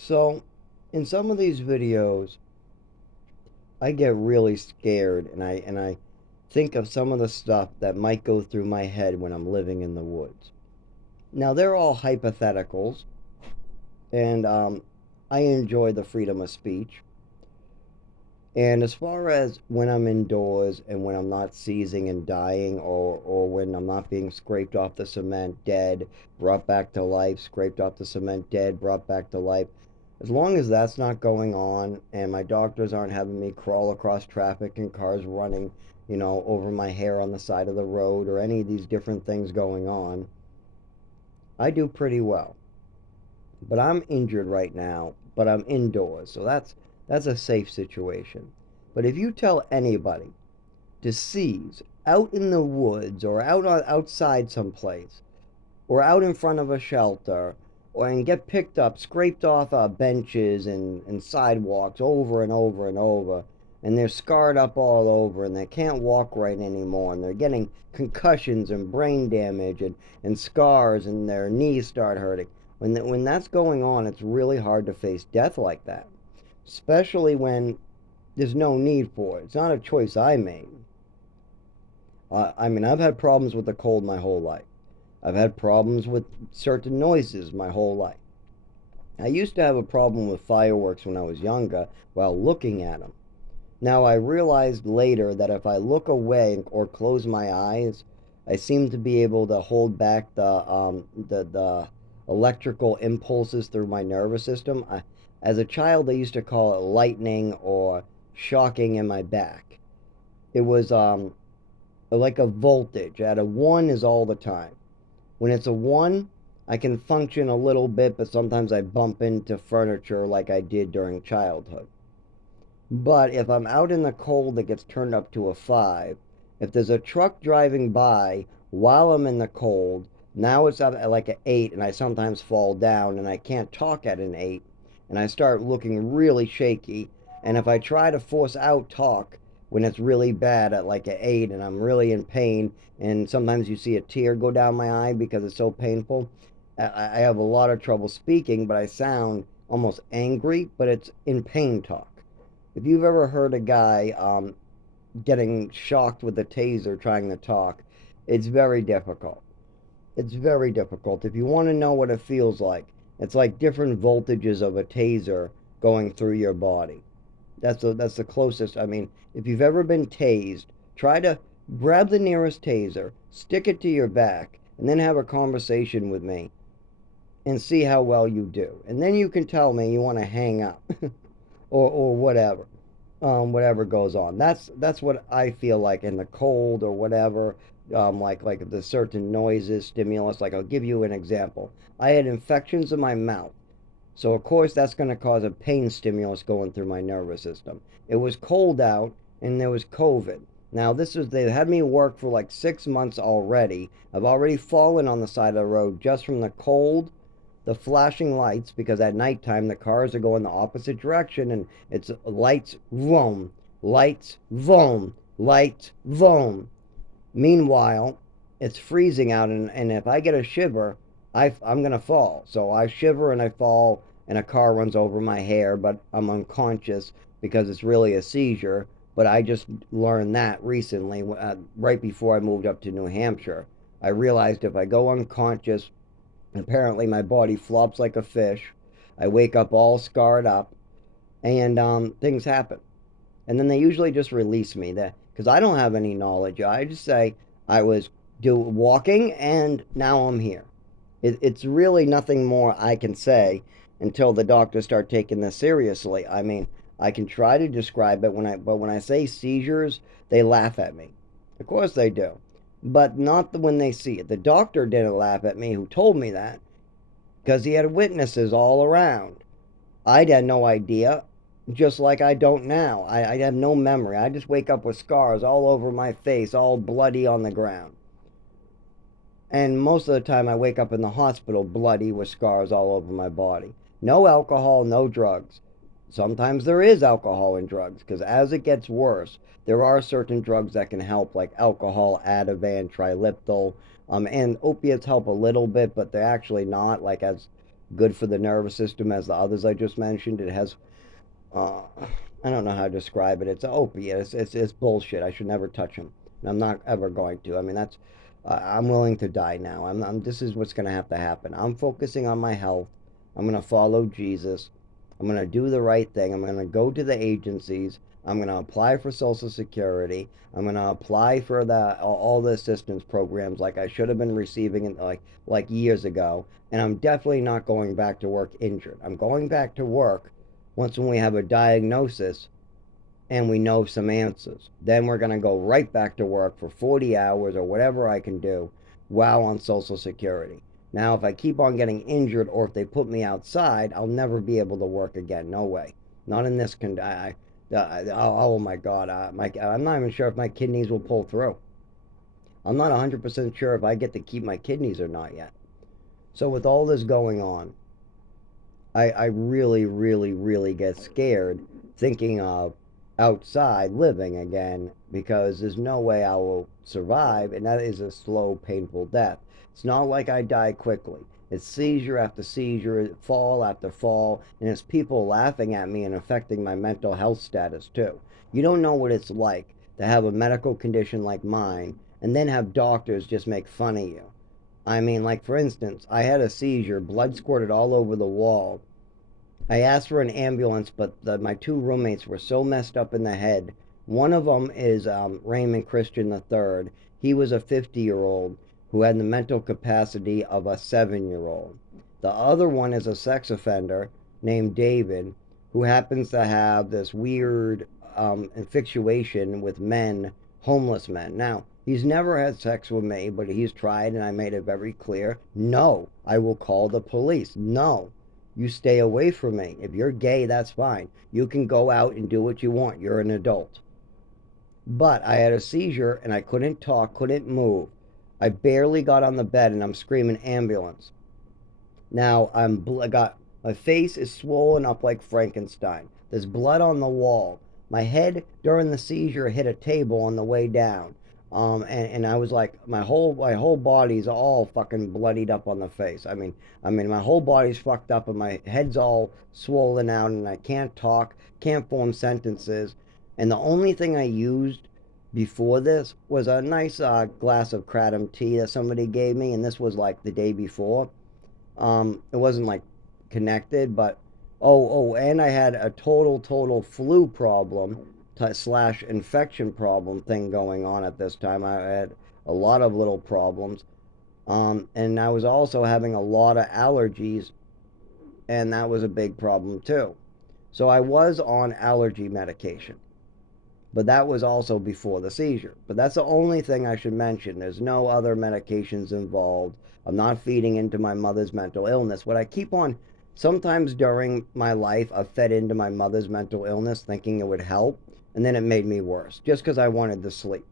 So, in some of these videos, I get really scared and I think of some of the stuff that might go through my head when I'm living in the woods. Now, they're all hypotheticals, and I enjoy the freedom of speech. And as far as when I'm indoors and when I'm not seizing and dying, or when I'm not being scraped off the cement dead, brought back to life, scraped off the cement dead, brought back to life, as long as that's not going on and my doctors aren't having me crawl across traffic and cars running, over my hair on the side of the road or any of these different things going on, I do pretty well. But I'm injured right now, but I'm indoors, so that's a safe situation. But if you tell anybody to seize out in the woods or outside someplace or out in front of a shelter or and get picked up, scraped off benches and sidewalks over and over and over, and they're scarred up all over and they can't walk right anymore and they're getting concussions and brain damage and scars and their knees start hurting. When that's going on, it's really hard to face death like that, especially when there's no need for it. It's not a choice I made. I mean, I've had problems with the cold my whole life. I've had problems with certain noises my whole life. I used to have a problem with fireworks when I was younger while looking at them. Now I realized later that if I look away or close my eyes, I seem to be able to hold back the electrical impulses through my nervous system. As a child, I used to call it lightning or shocking in my back. It was like a voltage. At a one is all the time. When it's a one, I can function a little bit, but sometimes I bump into furniture like I did during childhood. But if I'm out in the cold that gets turned up to a five, if there's a truck driving by while I'm in the cold, now it's up at like an eight, and I sometimes fall down and I can't talk at an eight, and I start looking really shaky. And if I try to force out talk when it's really bad at like an eight and I'm really in pain, and sometimes you see a tear go down my eye because it's so painful, I have a lot of trouble speaking, but I sound almost angry, but it's in pain talk. If you've ever heard a guy getting shocked with a taser trying to talk, it's very difficult. It's very difficult. If you want to know what it feels like, it's like different voltages of a taser going through your body. That's the closest. I mean, if you've ever been tased, try to grab the nearest taser, stick it to your back, and then have a conversation with me and see how well you do. And then you can tell me you want to hang up or whatever, whatever goes on. That's what I feel like in the cold or whatever. Like if there's certain noises, stimulus. Like I'll give you an example. I had infections in my mouth, so of course that's going to cause a pain stimulus going through my nervous system. It was cold out and there was COVID. Now they had me work for like 6 months already. I've already fallen on the side of the road just from the cold, the flashing lights, because at nighttime the cars are going the opposite direction and it's lights, vroom, lights, vroom, lights, vroom. Meanwhile, it's freezing out, and if I get a shiver, I'm going to fall. So I shiver and I fall, and a car runs over my hair, but I'm unconscious because it's really a seizure. But I just learned that recently, right before I moved up to New Hampshire. I realized if I go unconscious, apparently my body flops like a fish. I wake up all scarred up, and things happen. And then they usually just release me there because I don't have any knowledge. I just say I was walking and now I'm here. It's really nothing more I can say until the doctors start taking this seriously. I mean, I can try to describe it when I say seizures, they laugh at me. Of course they do, but not when they see it. The doctor didn't laugh at me who told me that because he had witnesses all around. I had no idea, just like I don't now. I have no memory. I just wake up with scars all over my face, all bloody on the ground. And most of the time, I wake up in the hospital bloody with scars all over my body. No alcohol, no drugs. Sometimes there is alcohol and drugs because as it gets worse, there are certain drugs that can help, like alcohol, Ativan, Triliptal, and opiates help a little bit, but they're actually not. Like as good for the nervous system as the others I just mentioned. It has, uh, I don't know how to describe it. It's an opiate. It's bullshit. I should never touch them. And I'm not ever going to. I mean, I'm willing to die now. this is what's going to have to happen. I'm focusing on my health. I'm going to follow Jesus. I'm going to do the right thing. I'm going to go to the agencies. I'm going to apply for Social Security. I'm going to apply for all the assistance programs like I should have been receiving like years ago. And I'm definitely not going back to work injured. I'm going back to work once when we have a diagnosis and we know some answers. Then we're going to go right back to work for 40 hours or whatever I can do while on Social Security. Now, if I keep on getting injured or if they put me outside, I'll never be able to work again. No way. Not in this oh my God. I'm not even sure if my kidneys will pull through. I'm not 100% sure if I get to keep my kidneys or not yet. So, with all this going on, I really, really, really get scared thinking of outside living again because there's no way I will survive, and that is a slow, painful death. It's not like I die quickly. It's seizure after seizure, fall after fall, and it's people laughing at me and affecting my mental health status too. You don't know what it's like to have a medical condition like mine and then have doctors just make fun of you. I mean, like for instance, I had a seizure, blood squirted all over the wall. I asked for an ambulance, but my two roommates were so messed up in the head. One of them is Raymond Christian III. He was a 50-year-old who had the mental capacity of a 7-year-old. The other one is a sex offender named David, who happens to have this weird infatuation with men, homeless men. Now, he's never had sex with me, but he's tried, and I made it very clear no, I will call the police. No, you stay away from me. If you're gay, that's fine. You can go out and do what you want. You're an adult. But I had a seizure and I couldn't talk, couldn't move. I barely got on the bed and I'm screaming ambulance. Now got my face is swollen up like Frankenstein. There's blood on the wall. My head during the seizure hit a table on the way down. And I was like, my whole body's all fucking bloodied up on the face. I mean, my whole body's fucked up and my head's all swollen out and I can't talk, can't form sentences. And the only thing I used before this was a nice glass of kratom tea that somebody gave me, and this was like the day before. It wasn't like connected, but and I had a total flu problem slash infection problem thing going on at this time. I had a lot of little problems, and I was also having a lot of allergies, and that was a big problem too. So I was on allergy medication, but that was also before the seizure. But that's the only thing I should mention. There's no other medications involved. I'm not feeding into my mother's mental illness. What I keep on, sometimes during my life, I've fed into my mother's mental illness thinking it would help, and then it made me worse just because I wanted to sleep.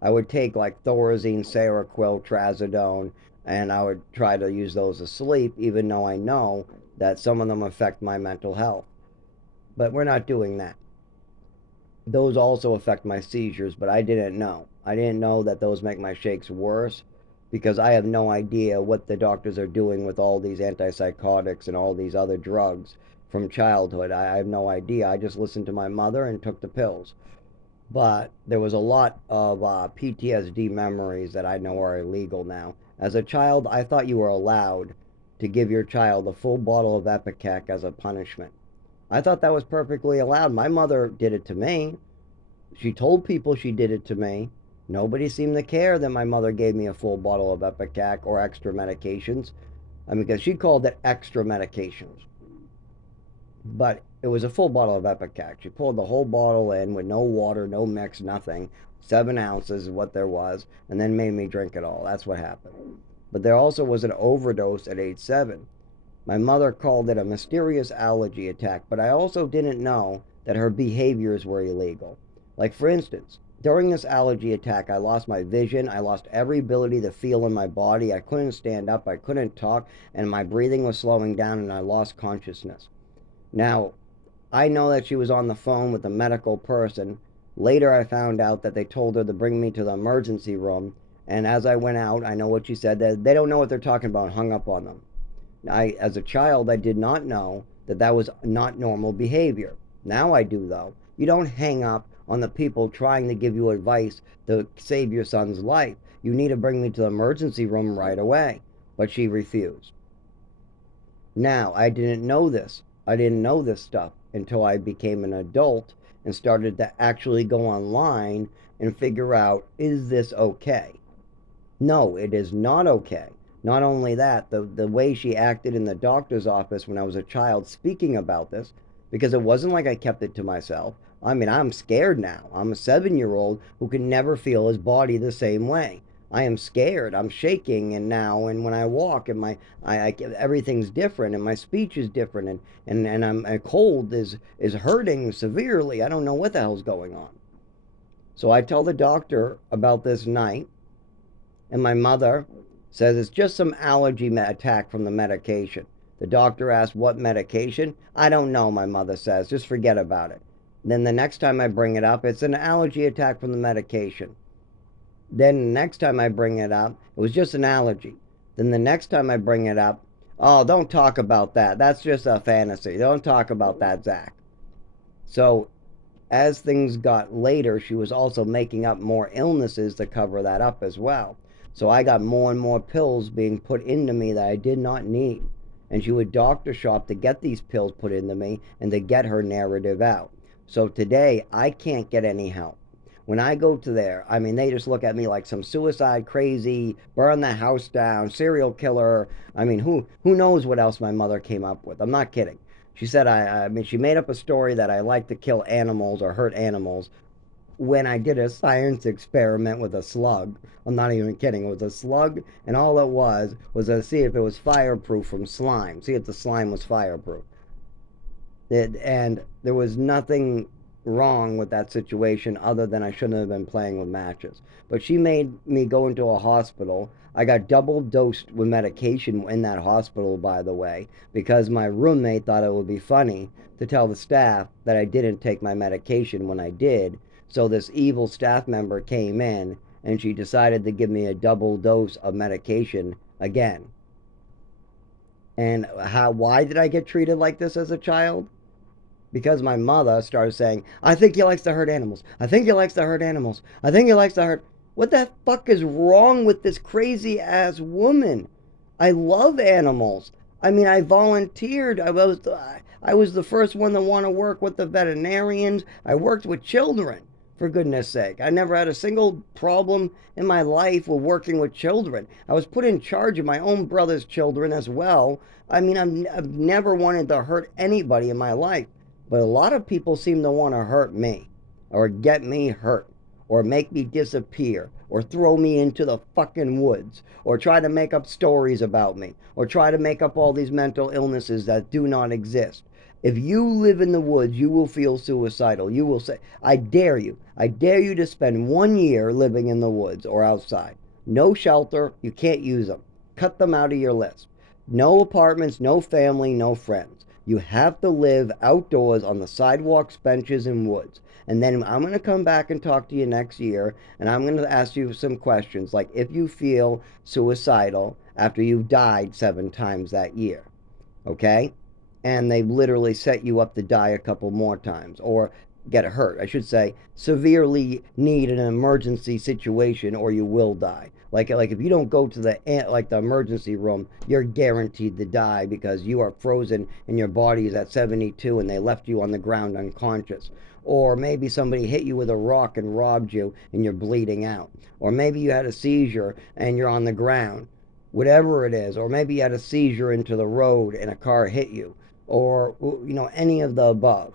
I would take like Thorazine, Seroquel, Trazodone, and I would try to use those to sleep, even though I know that some of them affect my mental health. But we're not doing that. Those also affect my seizures, but I didn't know. I didn't know that those make my shakes worse because I have no idea what the doctors are doing with all these antipsychotics and all these other drugs from childhood. I have no idea. I just listened to my mother and took the pills. But there was a lot of PTSD memories that I know are illegal now. As a child, I thought you were allowed to give your child a full bottle of Epicac as a punishment. I thought that was perfectly allowed. My mother did it to me. She told people she did it to me. Nobody seemed to care that my mother gave me a full bottle of Epicac or extra medications. I mean, because she called it extra medications. But it was a full bottle of Epicac. She poured the whole bottle in with no water, no mix, nothing. 7 ounces is what there was, and then made me drink it all. That's what happened. But there also was an overdose at age 7. My mother called it a mysterious allergy attack, but I also didn't know that her behaviors were illegal. Like, for instance, during this allergy attack, I lost my vision. I lost every ability to feel in my body. I couldn't stand up. I couldn't talk. And my breathing was slowing down, and I lost consciousness. Now, I know that she was on the phone with a medical person. Later, I found out that they told her to bring me to the emergency room. And as I went out, I know what she said, that they don't know what they're talking about, and hung up on them. As a child, I did not know that that was not normal behavior. Now I do, though. You don't hang up on the people trying to give you advice to save your son's life. You need to bring me to the emergency room right away. But she refused. Now, I didn't know this. I didn't know this stuff until I became an adult and started to actually go online and figure out, is this okay? No, it is not okay. Not only that, the way she acted in the doctor's office when I was a child speaking about this, because it wasn't like I kept it to myself. I mean, I'm scared now. I'm a 7 year old who can never feel his body the same way. I am scared. I'm shaking, and now, and when I walk, and everything's different, and my speech is different, and my cold is hurting severely. I don't know what the hell's going on. So I tell the doctor about this night, and my mother says it's just some allergy attack from the medication. The doctor asks, what medication? I don't know, my mother says. Just forget about it. Then the next time I bring it up, it's an allergy attack from the medication. Then the next time I bring it up, it was just an allergy. Then the next time I bring it up, oh, don't talk about that. That's just a fantasy. Don't talk about that, Zach. So as things got later, she was also making up more illnesses to cover that up as well. So I got more and more pills being put into me that I did not need. And she would doctor shop to get these pills put into me and to get her narrative out. So today, I can't get any help. When I go to there, I mean, they just look at me like some suicide crazy, burn the house down, serial killer. I mean, who knows what else my mother came up with? I'm not kidding. She said, I mean, she made up a story that I like to kill animals or hurt animals when I did a science experiment with a slug. I'm not even kidding. It was a slug, and all it was to see if it was fireproof from slime. See if the slime was fireproof. And there was nothing wrong with that situation other than I shouldn't have been playing with matches. But she made me go into a hospital. I got double dosed with medication in that hospital, by the way, because my roommate thought it would be funny to tell the staff that I didn't take my medication when I did. So this evil staff member came in and she decided to give me a double dose of medication again. And why did I get treated like this as a child? Because my mother started saying, I think he likes to hurt animals. I think he likes to hurt animals. I think he likes to hurt. What the fuck is wrong with this crazy ass woman? I love animals. I mean, I volunteered. I was the first one to want to work with the veterinarians. I worked with children, for goodness sake. I never had a single problem in my life with working with children. I was put in charge of my own brother's children as well. I mean, I've never wanted to hurt anybody in my life. But a lot of people seem to want to hurt me, or get me hurt, or make me disappear, or throw me into the fucking woods, or try to make up stories about me, or try to make up all these mental illnesses that do not exist. If you live in the woods, you will feel suicidal. You will say, I dare you to spend 1 year living in the woods or outside. No shelter, you can't use them. Cut them out of your list. No apartments, no family, no friends. You have to live outdoors on the sidewalks, benches, and woods. And then I'm going to come back and talk to you next year, and I'm going to ask you some questions, like if you feel suicidal after you've died 7 times that year. Okay? And they literally set you up to die a couple more times, or get hurt. I should say, severely need an emergency situation, or you will die. Like if you don't go to the emergency room, you're guaranteed to die because you are frozen and your body is at 72 and they left you on the ground unconscious. Or maybe somebody hit you with a rock and robbed you and you're bleeding out. Or maybe you had a seizure and you're on the ground. Whatever it is. Or maybe you had a seizure into the road and a car hit you. Or, any of the above.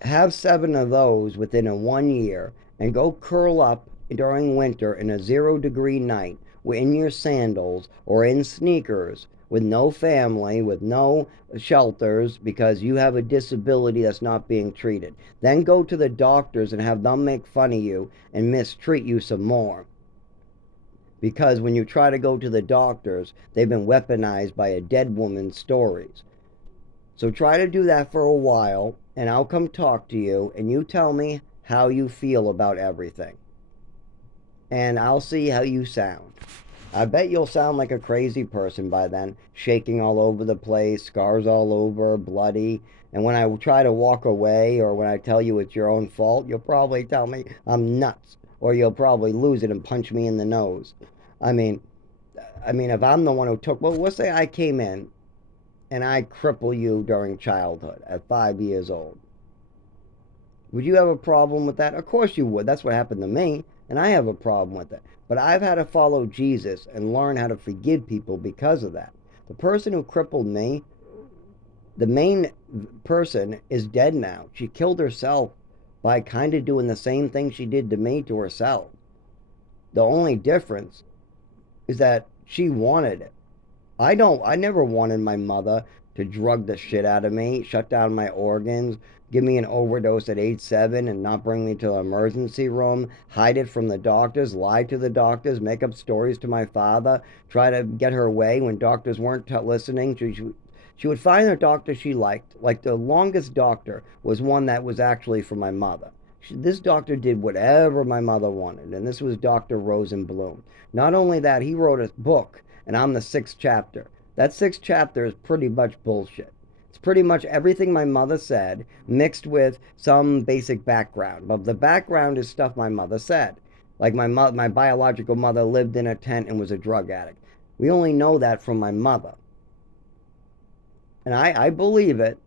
Have 7 of those within a 1 year and go curl up during winter in a 0-degree night in your sandals or in sneakers with no family, with no shelters because you have a disability that's not being treated. Then go to the doctors and have them make fun of you and mistreat you some more. Because when you try to go to the doctors, they've been weaponized by a dead woman's stories. So try to do that for a while, and I'll come talk to you, and you tell me how you feel about everything. And I'll see how you sound. I bet you'll sound like a crazy person by then, shaking all over the place, scars all over, bloody. And when I try to walk away or when I tell you it's your own fault, you'll probably tell me I'm nuts or you'll probably lose it and punch me in the nose. I mean, if I'm the one who took, well, let's say I came in and I cripple you during childhood at 5 years old. Would you have a problem with that? Of course you would. That's what happened to me, and I have a problem with it. But I've had to follow Jesus and learn how to forgive people because of that. The person who crippled me, the main person, is dead now. She killed herself by kind of doing the same thing she did to me to herself. The only difference is that she wanted it. I never wanted my mother to drug the shit out of me, shut down my organs, give me an overdose at age 7 and not bring me to the emergency room, hide it from the doctors, lie to the doctors, make up stories to my father, try to get her way when doctors weren't listening. She would find a doctor she liked. Like the longest doctor was one that was actually for my mother. This doctor did whatever my mother wanted, and this was Dr. Rosenblum. Not only that, he wrote a book, and I'm the 6th chapter. That 6th chapter is pretty much bullshit. It's pretty much everything my mother said mixed with some basic background. But the background is stuff my mother said. Like my biological mother lived in a tent and was a drug addict. We only know that from my mother. And I believe it,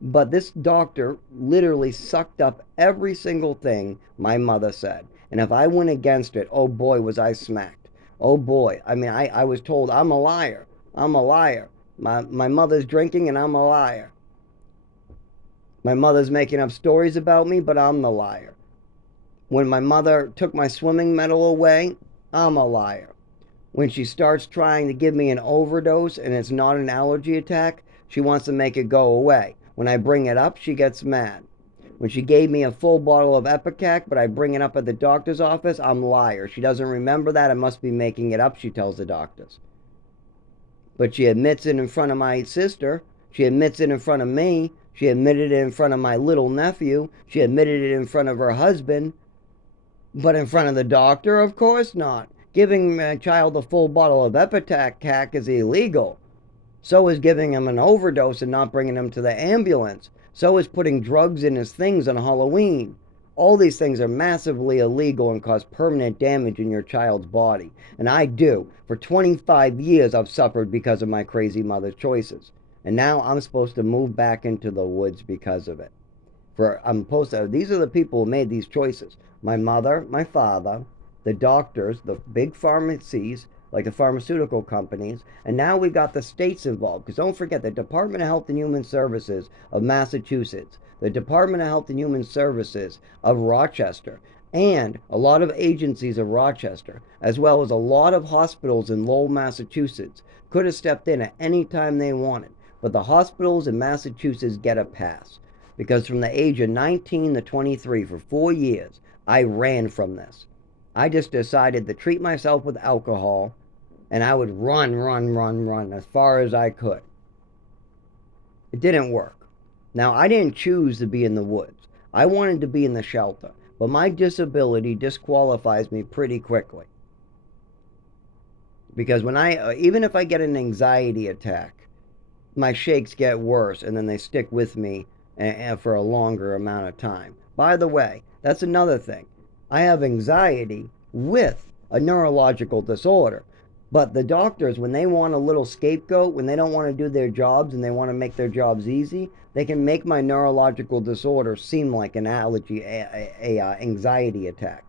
but this doctor literally sucked up every single thing my mother said. And if I went against it, oh boy, was I smacked. Oh boy. I was told I'm a liar. I'm a liar. My mother's drinking and I'm a liar. My mother's making up stories about me, but I'm the liar. When my mother took my swimming medal away, I'm a liar. When she starts trying to give me an overdose and it's not an allergy attack, she wants to make it go away. When I bring it up, she gets mad. When she gave me a full bottle of Epicac, but I bring it up at the doctor's office, I'm a liar. She doesn't remember that. I must be making it up, she tells the doctors. But she admits it in front of my sister. She admits it in front of me. She admitted it in front of my little nephew. She admitted it in front of her husband. But in front of the doctor, of course not. Giving a child a full bottle of Epicac is illegal. So is giving him an overdose and not bringing him to the ambulance. So is putting drugs in his things on Halloween. All these things are massively illegal and cause permanent damage in your child's body. And I do. For 25 years, I've suffered because of my crazy mother's choices. And now I'm supposed to move back into the woods because of it. These are the people who made these choices. My mother, my father, the doctors, the big pharmacies, like the pharmaceutical companies, and now we got the states involved. Because don't forget, the Department of Health and Human Services of Massachusetts, the Department of Health and Human Services of Rochester, and a lot of agencies of Rochester, as well as a lot of hospitals in Lowell, Massachusetts, could have stepped in at any time they wanted. But the hospitals in Massachusetts get a pass. Because from the age of 19 to 23, for 4 years, I ran from this. I just decided to treat myself with alcohol, and I would run as far as I could. It didn't work. Now, I didn't choose to be in the woods. I wanted to be in the shelter, but my disability disqualifies me pretty quickly. Because even if I get an anxiety attack, my shakes get worse and then they stick with me for a longer amount of time. By the way, that's another thing. I have anxiety with a neurological disorder. But the doctors, when they want a little scapegoat, when they don't want to do their jobs and they want to make their jobs easy, they can make my neurological disorder seem like an anxiety attack.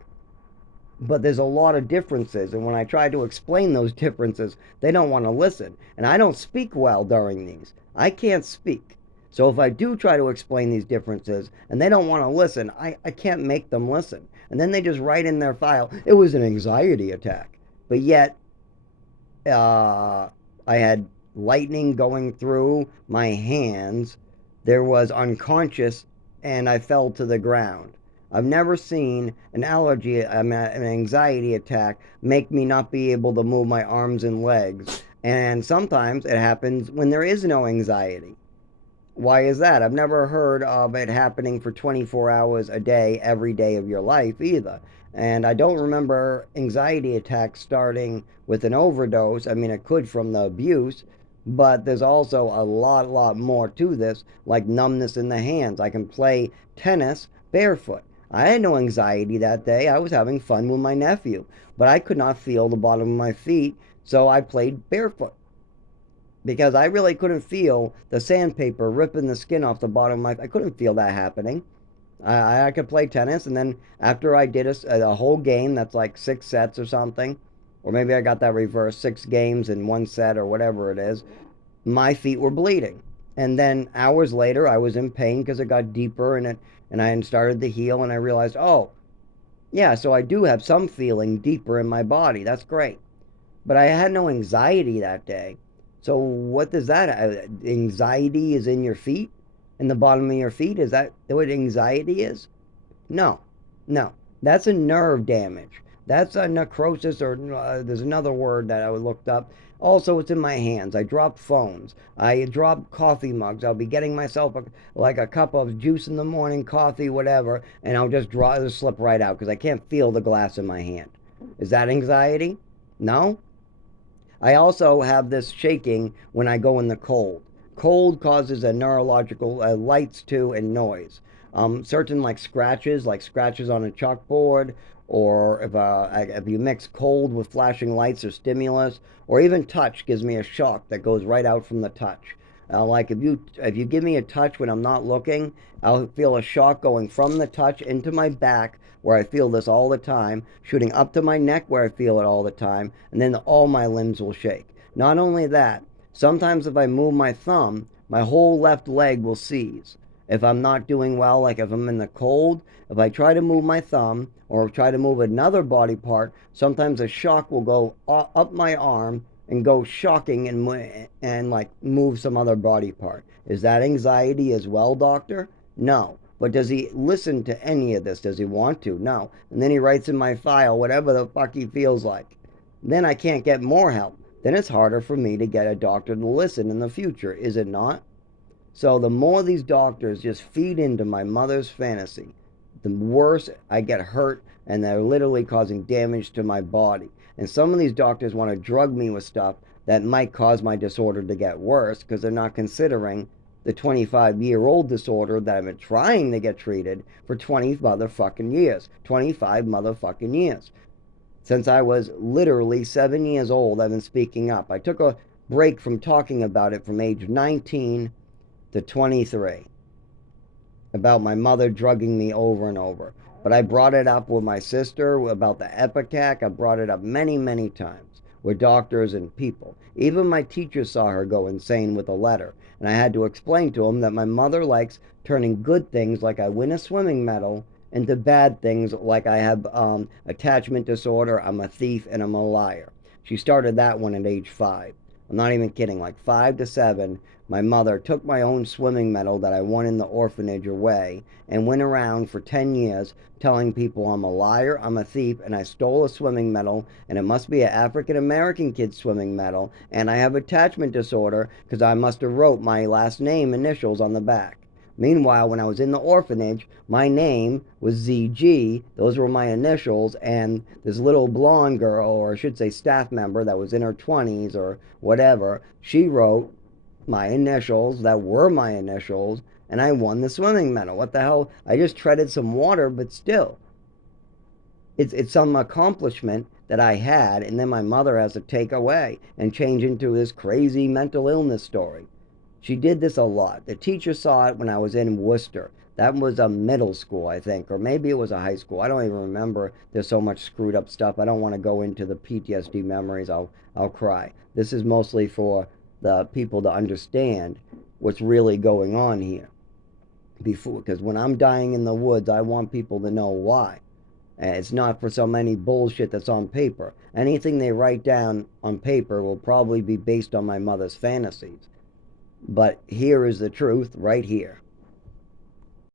But there's a lot of differences, and when I try to explain those differences, they don't want to listen. And I don't speak well during these. I can't speak. So if I do try to explain these differences and they don't want to listen, I can't make them listen. And then they just write in their file, it was an anxiety attack. But yet, I had lightning going through my hands. There was unconscious, and I fell to the ground. I've never seen an anxiety attack make me not be able to move my arms and legs. And sometimes it happens when there is no anxiety. Why is that? I've never heard of it happening for 24 hours a day, every day of your life either. And I don't remember anxiety attacks starting with an overdose. I mean, it could from the abuse, but there's also a lot more to this, like numbness in the hands. I can play tennis barefoot. I had no anxiety that day. I was having fun with my nephew, but I could not feel the bottom of my feet, so I played barefoot because I really couldn't feel the sandpaper ripping the skin off the bottom of my. I couldn't feel that happening. I could play tennis, and then after I did a whole game that's like 6 sets or something, or maybe I got that reversed, 6 games in 1 set or whatever it is, my feet were bleeding. And then hours later, I was in pain because it got deeper and I started to heal, and I realized, oh, yeah, so I do have some feeling deeper in my body. That's great. But I had no anxiety that day. So what does that? Anxiety is in your feet, in the bottom of your feet. Is that what anxiety is? No, no. That's a nerve damage. That's a necrosis, or there's another word that I looked up. Also, it's in my hands. I drop phones. I drop coffee mugs. I'll be getting myself like a cup of juice in the morning, coffee, whatever, and I'll just slip right out because I can't feel the glass in my hand. Is that anxiety? No. I also have this shaking when I go in the cold. Cold causes a neurological lights too and noise. Certain like scratches on a chalkboard, or if you mix cold with flashing lights or stimulus, or even touch gives me a shock that goes right out from the touch. Like if you give me a touch when I'm not looking, I'll feel a shock going from the touch into my back where I feel this all the time, shooting up to my neck where I feel it all the time, and then all my limbs will shake. Not only that, sometimes if I move my thumb, my whole left leg will seize. If I'm not doing well, like if I'm in the cold, if I try to move my thumb or try to move another body part, sometimes a shock will go up my arm and go shocking and like move some other body part. Is that anxiety as well, doctor? No. But does he listen to any of this? Does he want to? No. And then he writes in my file whatever the fuck he feels like. Then I can't get more help. Then it's harder for me to get a doctor to listen in the future, is it not? So the more these doctors just feed into my mother's fantasy, the worse I get hurt, and they're literally causing damage to my body. And some of these doctors want to drug me with stuff that might cause my disorder to get worse because they're not considering the 25-year-old disorder that I've been trying to get treated for 20 motherfucking years. 25 motherfucking years. Since I was literally 7 years old, I've been speaking up. I took a break from talking about it from age 19 to 23 about my mother drugging me over and over. But I brought it up with my sister about the Epicac. I brought it up many times with doctors and people. Even my teacher saw her go insane with a letter. And I had to explain to him that my mother likes turning good things like I win a swimming medal into bad things like I have attachment disorder, I'm a thief, and I'm a liar. She started that one at age 5. I'm not even kidding, like 5 to 7, my mother took my own swimming medal that I won in the orphanage away and went around for 10 years telling people I'm a liar, I'm a thief, and I stole a swimming medal, and it must be an African American kid's swimming medal, and I have attachment disorder because I must have wrote my last name initials on the back. Meanwhile, when I was in the orphanage, my name was ZG. Those were my initials. And this little blonde girl, or I should say staff member that was in her 20s or whatever, she wrote my initials that were my initials. And I won the swimming medal. What the hell? I just treaded some water, but still. It's some accomplishment that I had, and then my mother has to take away and change into this crazy mental illness story. She did this a lot. The teacher saw it when I was in Worcester. That was a middle school, I think, or maybe it was a high school. I don't even remember. There's so much screwed up stuff. I don't want to go into the PTSD memories. I'll cry. This is mostly for the people to understand what's really going on here. Before, because when I'm dying in the woods, I want people to know why. And it's not for so many bullshit that's on paper. Anything they write down on paper will probably be based on my mother's fantasies. But here is the truth right here.